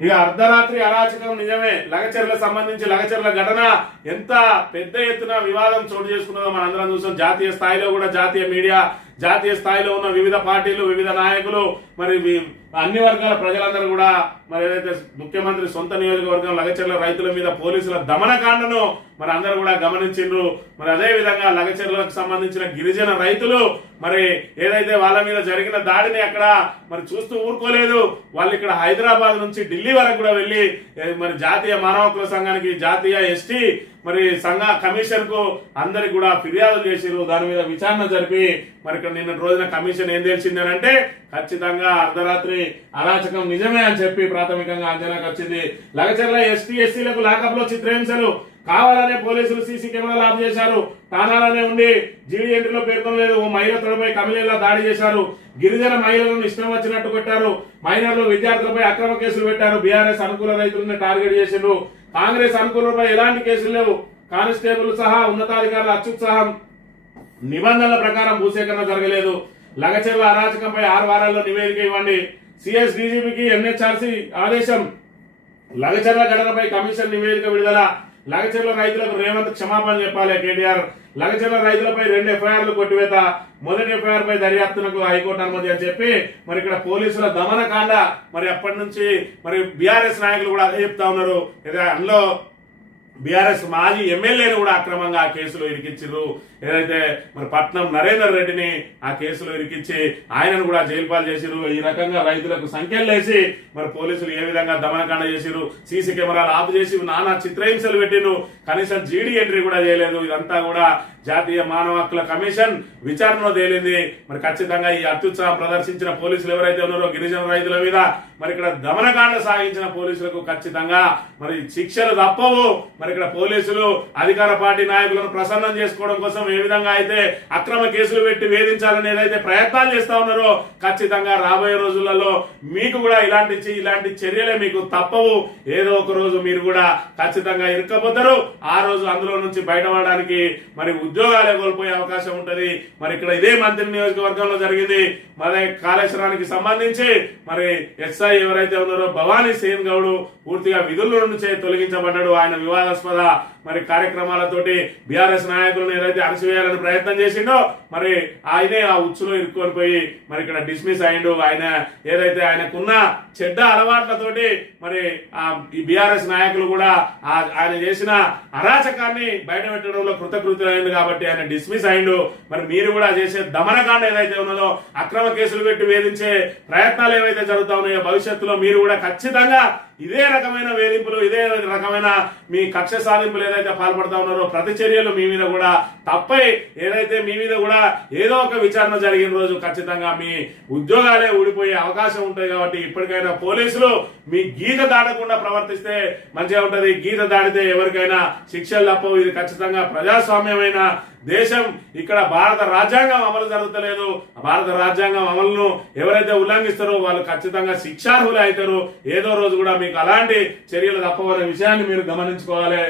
ఇక అర్ధరాత్రి అరాచకం నిజమే. లగచర్లకు సంబంధించి లగచర్ల ఘటన ఎంత పెద్ద ఎత్తున వివాదం చోటు చేసుకున్నదో మనం అందరం చూసాం. జాతీయ స్థాయిలో కూడా జాతీయ మీడియా, జాతీయ స్థాయిలో ఉన్న వివిధ పార్టీలు, వివిధ నాయకులు, మరి అన్ని వర్గాల ప్రజలందరూ కూడా మరి ఏదైతే ముఖ్యమంత్రి సొంత నియోజకవర్గం లగచర్ల రైతుల మీద పోలీసుల దమనకాండను మరి అందరూ కూడా గమనించిండ్రు. మరి అదే విధంగా లగచర్లకు సంబంధించిన గిరిజన రైతులు మరి ఏదైతే వాళ్ళ మీద జరిగిన దాడిని అక్కడ మరి చూస్తూ ఊరుకోలేదు. వాళ్ళు ఇక్కడ హైదరాబాద్ నుంచి ఢిల్లీ వరకు కూడా వెళ్లి మరి జాతీయ మానవ హక్కుల సంఘానికి, జాతీయ ఎస్టీ మరి సంఘ కమిషన్ కు అందరికి కూడా ఫిర్యాదులు చేసిరు. దాని మీద విచారణ జరిపి మరి ఇక్కడ నిన్న రోజున కమిషన్ ఏం తెలిసిందేనంటే ఖచ్చితంగా అర్ధరాత్రి అరాచకం నిజమే అని చెప్పి ప్రాథమికంగా అంచనాకు వచ్చింది. లగచర్ల ఎస్టీలకు లాకప్ లో చిత్రహింసలు కావాలనే పోలీసులు సీసీ కెమెరాలు ఆఫ్ చేశారు. తానాలనే ఉండి జీడీ ఎంట్రీలో పేర్కొనలేదు. ఓ మహిళ తొడపై కమిలీలా దాడి చేశారు. గిరిజన మహిళలను ఇష్టం వచ్చినట్టు కొట్టారు. మైనర్లు, విద్యార్థులపై అక్రమ కేసులు పెట్టారు. బీఆర్ఎస్ అనుకూల రైతులను టార్గెట్ చేసిండ్రు. కాంగ్రెస్ అనుకూలపై ఎలాంటి కేసులు లేవు. కానిస్టేబుల్ సహా ఉన్నతాధికారుల అత్యుత్సాహం. నిబంధనల ప్రకారం భూసేకరణ జరగలేదు. లగచర్ల అరాచకంపై 6 వారాల్లో నివేదిక ఇవ్వండి. సిఎస్ డీజీపీకి ఎన్హెచ్ఆర్సీ ఆదేశం. లగచర్ల ఘటనపై కమిషన్ నివేదిక విడుదల. లగచర్ల రైతులకు రేవంత్ క్షమాపణ చెప్పాలి కేటీఆర్. లగచర్ల రైతులపై 2 ఎఫ్ఐఆర్లు కొట్టివేత. మొదటి ఎఫ్ఐఆర్ పై దర్యాప్తునకు హైకోర్టు అనుమతి అని చెప్పి మరి ఇక్కడ పోలీసుల దమనకాండ మరి అప్పటి నుంచి మరి బీఆర్ఎస్ నాయకులు కూడా అదే చెప్తా ఉన్నారు. అందులో బీఆర్ఎస్ మాజీ ఎమ్మెల్యేని కూడా అక్రమంగా ఆ కేసులో ఇరికించారు. ఏదైతే మరి పట్నం నరేందర్ రెడ్డిని ఆ కేసులో ఇరికించి ఆయనను కూడా జైలు పాలు చేసిరు. ఈ రకంగా రైతులకు సంఖ్యలేసి మరి పోలీసులు ఏ విధంగా దమనకాండ చేసిరు. సీసీ కెమెరాలు ఆఫ్ చేసి నానా చిత్రహింసలు పెట్టిరు. కనీసం జీడీ ఎంట్రీ కూడా చేయలేదు. ఇదంతా కూడా జాతీయ మానవ హక్కుల కమిషన్ విచారణలో తేలింది. మరి ఖచ్చితంగా ఈ అత్యుత్సాహం ప్రదర్శించిన పోలీసులు ఎవరైతే ఉన్నారో గిరిజన రైతుల మీద మరి ఇక్కడ దమనకాండ సాగించిన పోలీసులకు ఖచ్చితంగా మరి శిక్షలు తప్పవు. మరి ఇక్కడ పోలీసులు అధికార పార్టీ నాయకులను ప్రసన్నం చేసుకోవడం కోసం ఏ విధంగా అయితే అక్రమ కేసులు పెట్టి వేధించాలని ఏదైతే ప్రయత్నాలు చేస్తా ఉన్నారో ఖచ్చితంగా రాబోయే రోజులలో మీకు కూడా ఇలాంటి చర్యలే మీకు తప్పవు. ఏదో ఒక రోజు మీరు కూడా ఖచ్చితంగా ఇరుక్కపోతారు. ఆ రోజు అందులో నుంచి బయటపడడానికి మరి ఉద్యోగాలే కోల్పోయే అవకాశం ఉంటది. మరి ఇక్కడ ఇదే మంత్రి నియోజకవర్గంలో జరిగింది. మరి కాళేశ్వరానికి సంబంధించి మరి ఎస్ఐ ఎవరైతే ఉన్నారో భవానీ సేన్ గౌడ్ పూర్తిగా విధుల నుంచి తొలగించబడ్డాడు. ఆయన వివాదాస్పద మరి కార్యక్రమాలతోటి బీఆర్ఎస్ నాయకులను ఏదైతే అణచివేయాలని ప్రయత్నం చేసిండో మరి ఆయనే ఆ ఉచ్చులో ఇరుక్కొని పోయి మరి ఇక్కడ డిస్మిస్ అయిండు. ఆయన ఏదైతే ఆయనకున్న చెడ్డ అలవాట్లతోటి మరి ఈ బీఆర్ఎస్ నాయకులు కూడా ఆయన చేసిన అరాచకాన్ని బయట పెట్టడంలో కృతకృత్యులైంది కాబట్టి ఆయన డిస్మిస్ అయిండు. మరి మీరు కూడా చేసే దమనకాండ ఏదైతే ఉన్నదో అక్రమ కేసులు పెట్టి వేధించే ప్రయత్నాలు ఏవైతే జరుగుతా ఉన్నాయో భవిష్యత్తులో మీరు కూడా ఖచ్చితంగా ఇదే రకమైన వేధింపులు, ఇదే రకమైన మీ కక్ష సాధింపులు ఏదైతే పాల్పడతా ఉన్నారో ప్రతి చర్యలు మీ మీద కూడా తప్పై ఏదైతే మీ మీద కూడా ఏదో ఒక విచారణ జరిగిన రోజు ఖచ్చితంగా మీ ఉద్యోగాలే ఊడిపోయే అవకాశం ఉంటుంది. కాబట్టి ఇప్పటికైనా పోలీసులు మీ గీత దాటకుండా ప్రవర్తిస్తే మంచిగా ఉంటది. గీత దాటితే ఎవరికైనా శిక్షలు తప్పవు. ఇది ఖచ్చితంగా ప్రజాస్వామ్యమైన దేశం. ఇక్కడ భారత రాజ్యాంగం అమలు జరుగుతలేదు. భారత రాజ్యాంగం అమలును ఎవరైతే ఉల్లంఘిస్తారో వాళ్ళు ఖచ్చితంగా శిక్షార్హులు అవుతారు. ఏదో రోజు కూడా మీకు అలాంటి చర్యలు తప్పవనే విషయాన్ని మీరు గమనించుకోవాలి.